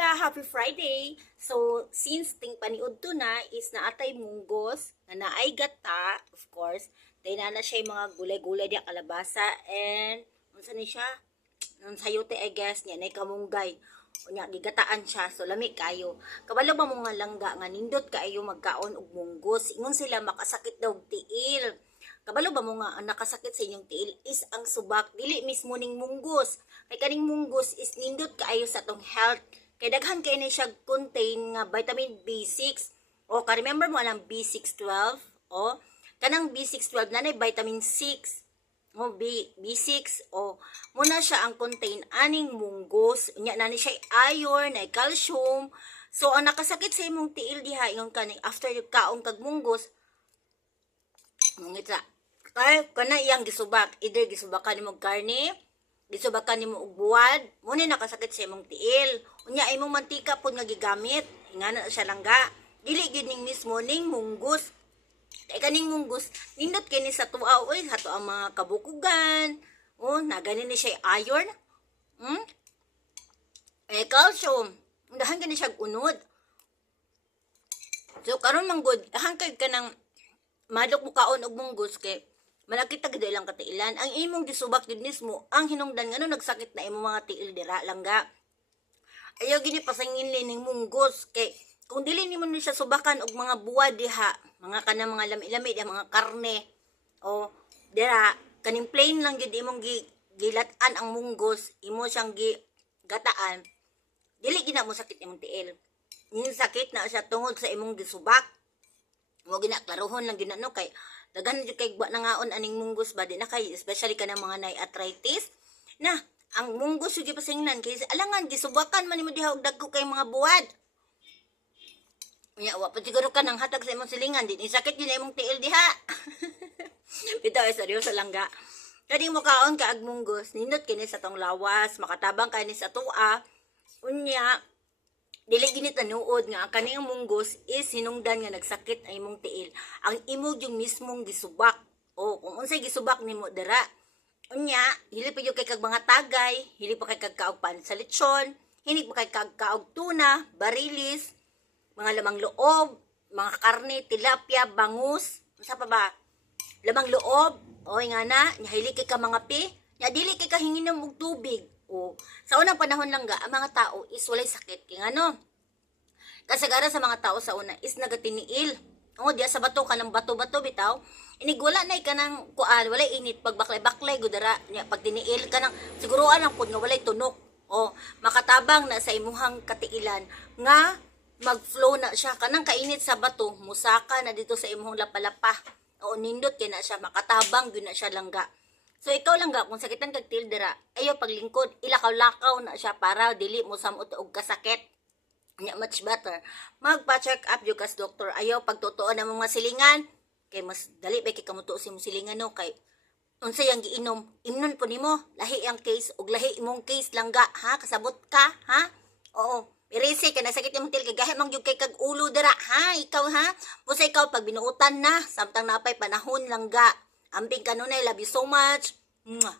langga, happy Friday. So, since ting paniud to na is naatay munggos, na naay gata, of course, dahil na siya yung mga gulay-gulay diya kalabasa, and, unsa ni siya? Nung sayote, I guess, niya, na kamunggay. O niya, gigataan siya, so lami kayo. Kabalo ba mga langga, nga nindot kayo magkaon og munggos, ingon sila makasakit daw og tiil. Kabalo ba mo nga ang nakasakit sa inyong tiil is ang subak, dili mismo ning munggos. Kay kaning munggos is nindot kaayo sa atong health. Kay daghan kay ni siya contain nga vitamin B6. O ka remember mo alang B612? O kanang B612 nanay vitamin 6. O B6 o muna siya ang contain aning munggos. Nya nani siya iron, ay calcium. So ang nakasakit sa imong tiil diha ingon kaning after yung kaong kag munggos, ngita kay kana iyang gisubak, either gisubakan nimo og karne, gisubakan nimo og buwad, mo ni nakasakit sa imong tiil. Unya imong mantika pud nga gigamit, ingana siya langga. Dili gid ning mismo ning munggos. Kay kaning munggos nindot kini sa tuwa oy, hato ang mga kabukugan. Oh, nagani ni siya iron. Calcium. Undahan gani siya unod. So karon manggod, hangkay ka ng madok mo kaon og munggos kay malakita gid lang katiilan ang imong gisubak gid mismo ang hinungdan ngano nagsakit na imong mga tiil dira langga. Ayaw gini pasangin ning munggos kay kung dili nimo ni siya subakan og mga buwad diha, mga kana mga lami-lami diha, mga karne o dira kaning plain lang gid imong gilatan ang munggos, imo siyang gataan. Dili gina mo sakit imong tiil. Ning sakit na siya tungod sa imong gisubak. Mo ginaklarohon lang ginano kay daghan jud kay nangaon aning munggos ba di na kay especially kana mga nay arthritis na ang munggos yung gipasingnan kay alangan gisubakan man nimo diha og dagko kay mga buwad. Unya wa pa siguro ka nang hatag sa imong silingan di sakit yun imong tiil diha. Bitaw ay seryoso lang ga. Kani mo kaon ka ag munggos nindot kini sa tong lawas makatabang kani sa tuwa. Unya dili gini tanuod nga ang kaniyang munggos is hinungdan nga nagsakit ay imong tiil. Ang imo yung mismong gisubak. O kung unsay gisubak nimo dira. Unya, hili pa yung kay kag mga tagay, hili pa kay kag kaog pan sa lechon, hili pa kay kag kaog tuna, barilis, mga lamang loob, mga karne, tilapia, bangus, unsa pa ba? Lamang loob, oy nga na, hili kay ka mga pi, nya dili kay ka hinginom og tubig. O, sa unang panahon lang ga, ang mga tao is walay sakit. Kaya ano, kasagara sa mga tao sa una is nagatiniil. O, diya sa bato ka ng bato-bato bitaw. Inigwala na ka ng kuan, walay init. Pag baklay-baklay, gudara, niya, pag tiniil ka ng, siguruan lang po nga walay tunok. O, makatabang na sa imuhang katiilan nga mag-flow na siya. Kanang kainit sa bato, musaka na dito sa imuhang lapalapa. O, nindot kaya na siya, makatabang, yun na siya langga. So, ikaw lang ga, kung sakitan kag tiil dira, ayaw paglingkod, ilakaw-lakaw na siya para dili mo samot og kasakit. Nya much better. Magpa-check up yung kas doktor. Ayaw pagtutuon ng mga silingan. Kay mas dali ba kay kamutuo si mong silingan no? Kay unsay ang giinom, imnon po nimo. Lahi ang case, og lahi imong case lang ga. Ha? Kasabot ka? Ha? Oo. Irisi ka, nasakit yung tiil, kagahe mang yung kay kag ulo dira. Ha? Ikaw ha? Pusa ikaw, pag binuutan na, samtang napay panahon lang ga. Amping kanunay, love you so much. Mwah.